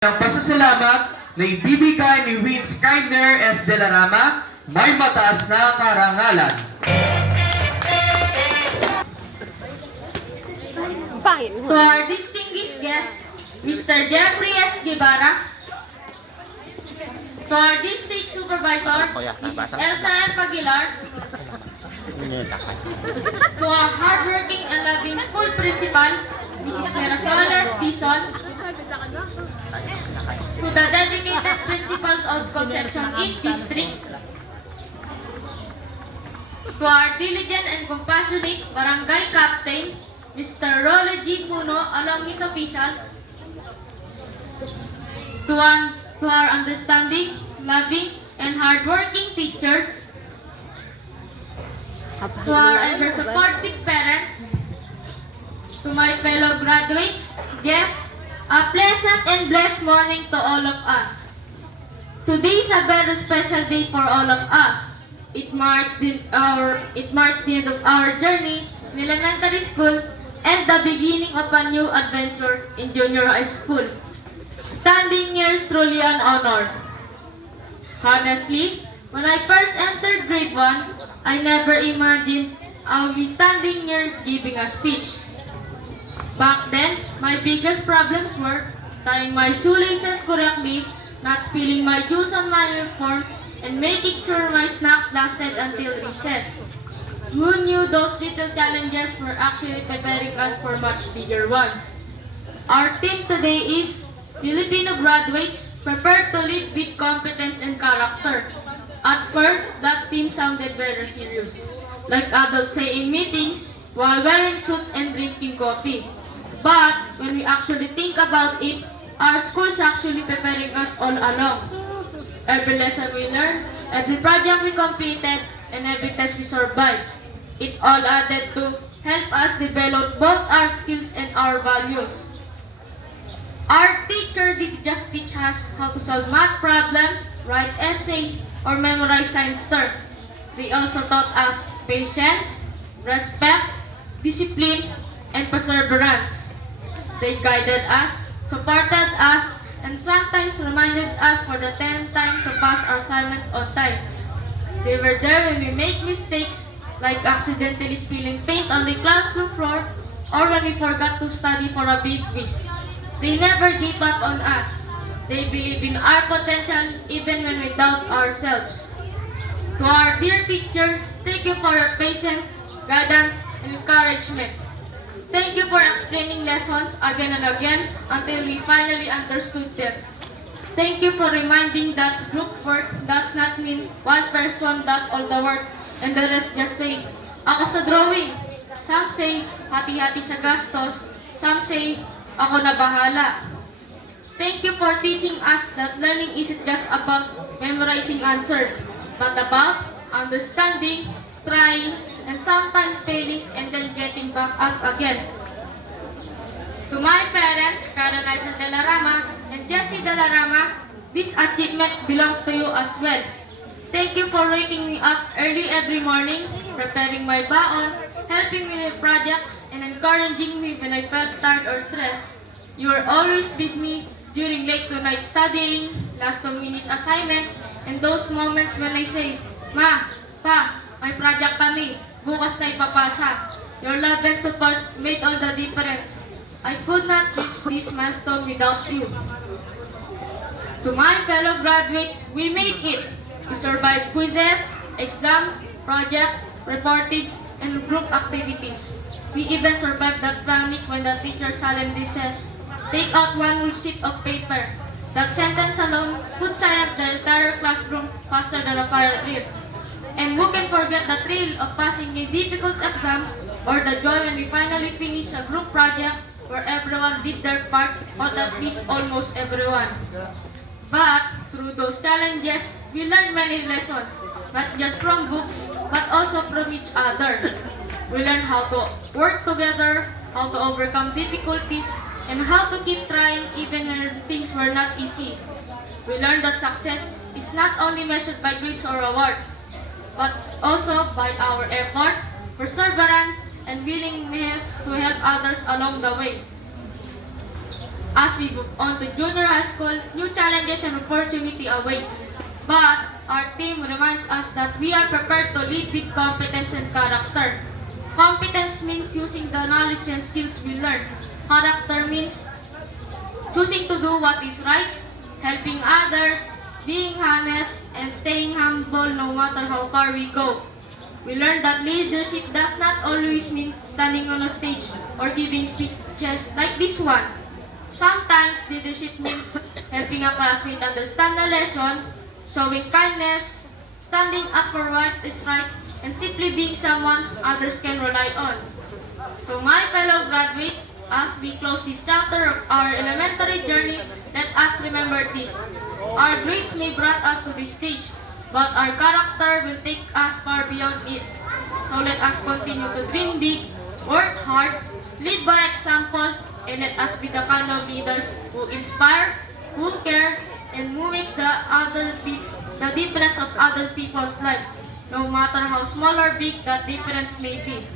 Ang pasasalamat na ibibigay ni Vince Kinder S. De La Rama, may mataas na karangalan. To our distinguished guest, Mr. Jeffrey S. Guevara, to our district supervisor, Mrs. Elsa F. Aguilar, to our hardworking and loving school principal, Mrs. Mirasoles Dizon, to the dedicated principals of Concepcion East District, to our diligent and compassionate barangay captain, Mr. Rolo G. Puno, along his officials, to our understanding, loving, and hardworking teachers, to our ever supportive parents, to my fellow graduates, guests, a pleasant and blessed morning to all of us. Today is a very special day for all of us. It marks the end of our journey in elementary school and the beginning of a new adventure in junior high school. Standing here is truly an honor. Honestly, when I first entered grade 1, I never imagined I'll be standing here giving a speech. Back then, my biggest problems were tying my shoelaces correctly, not spilling my juice on my uniform, and making sure my snacks lasted until recess. Who knew those little challenges were actually preparing us for much bigger ones? Our team today is Filipino graduates prepared to lead with competence and character. At first, that team sounded very serious, like adults say in meetings while wearing suits and drinking coffee. But when we actually think about it, our school is actually preparing us all along. Every lesson we learned, every project we completed, and every test we survived, it all added to help us develop both our skills and our values. Our teacher didn't just teach us how to solve math problems, write essays, or memorize science terms. They also taught us patience, respect, discipline, and perseverance. They guided us, supported us, and sometimes reminded us for the 10th time to pass our assignments on time. They were there when we make mistakes, like accidentally spilling paint on the classroom floor, or when we forgot to study for a big quiz. They never gave up on us. They believe in our potential even when we doubt ourselves. To our dear teachers, thank you for your patience, guidance, and encouragement. Thank you for explaining lessons again and again until we finally understood them. Thank you for reminding that group work does not mean one person does all the work and the rest just say, "Ako sa drawing." Some say, "Hati-hati sa gastos." Some say, "Ako na bahala." Thank you for teaching us that learning isn't just about memorizing answers, but about understanding, trying, and sometimes failing and then getting back up again. To my parents, Karen Liza De La Rama and Jessie De La Rama, this achievement belongs to you as well. Thank you for waking me up early every morning, preparing my baon, helping me with projects, and encouraging me when I felt tired or stressed. You are always with me during late night studying, last 2-minute assignments, and those moments when I say, "Ma, Pa, may project kami, bukas na ipapasa." Your love and support made all the difference. I could not reach this milestone without you. To my fellow graduates, we made it. We survived quizzes, exam, project, reportage, and group activities. We even survived that panic when the teacher suddenly says, "Take out one whole sheet of paper." That sentence alone could silence the entire classroom faster than a fire drill. And who can forget the thrill of passing a difficult exam or the joy when we finally finished a group project where everyone did their part, or at least almost everyone. But through those challenges, we learned many lessons, not just from books, but also from each other. We learned how to work together, how to overcome difficulties, and how to keep trying even when things were not easy. We learned that success is not only measured by grades or awards, but also by our effort, perseverance, and willingness to help others along the way. As we move on to junior high school, new challenges and opportunity awaits. But our team reminds us that we are prepared to lead with competence and character. Competence means using the knowledge and skills we learn. Character means choosing to do what is right, helping others, being honest, and staying humble no matter how far we go. We learned that leadership does not always mean standing on a stage or giving speeches like this one. Sometimes leadership means helping a classmate understand a lesson, showing kindness, standing up for what is right, and simply being someone others can rely on. So my fellow graduates, as we close this chapter of our elementary journey, let us remember this. Our grades may brought us to this stage, but our character will take us far beyond it. So let us continue to dream big, work hard, lead by example, and let us be the kind of leaders who inspire, who care, and who makes the difference of other people's life, no matter how small or big that difference may be.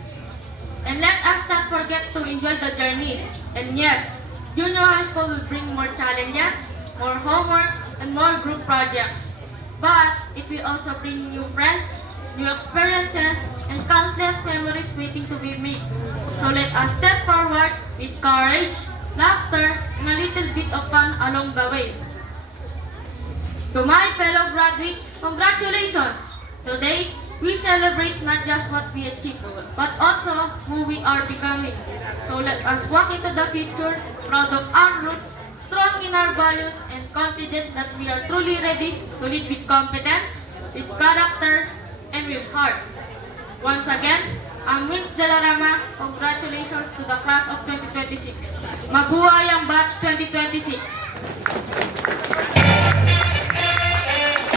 And let us not forget to enjoy the journey. And yes, junior high school will bring more challenges, more homeworks, and more group projects. But it will also bring new friends, new experiences, and countless memories waiting to be made. So let us step forward with courage, laughter, and a little bit of fun along the way. To my fellow graduates, congratulations! Today, we celebrate not just what we achieved, but also who we are becoming. So let us walk into the future, proud of our roots, strong in our values, and confident that we are truly ready to lead with competence, with character, and with heart. Once again, I'm Wins de la Rama. Congratulations to the class of 2026. Mabuhay ang batch 2026!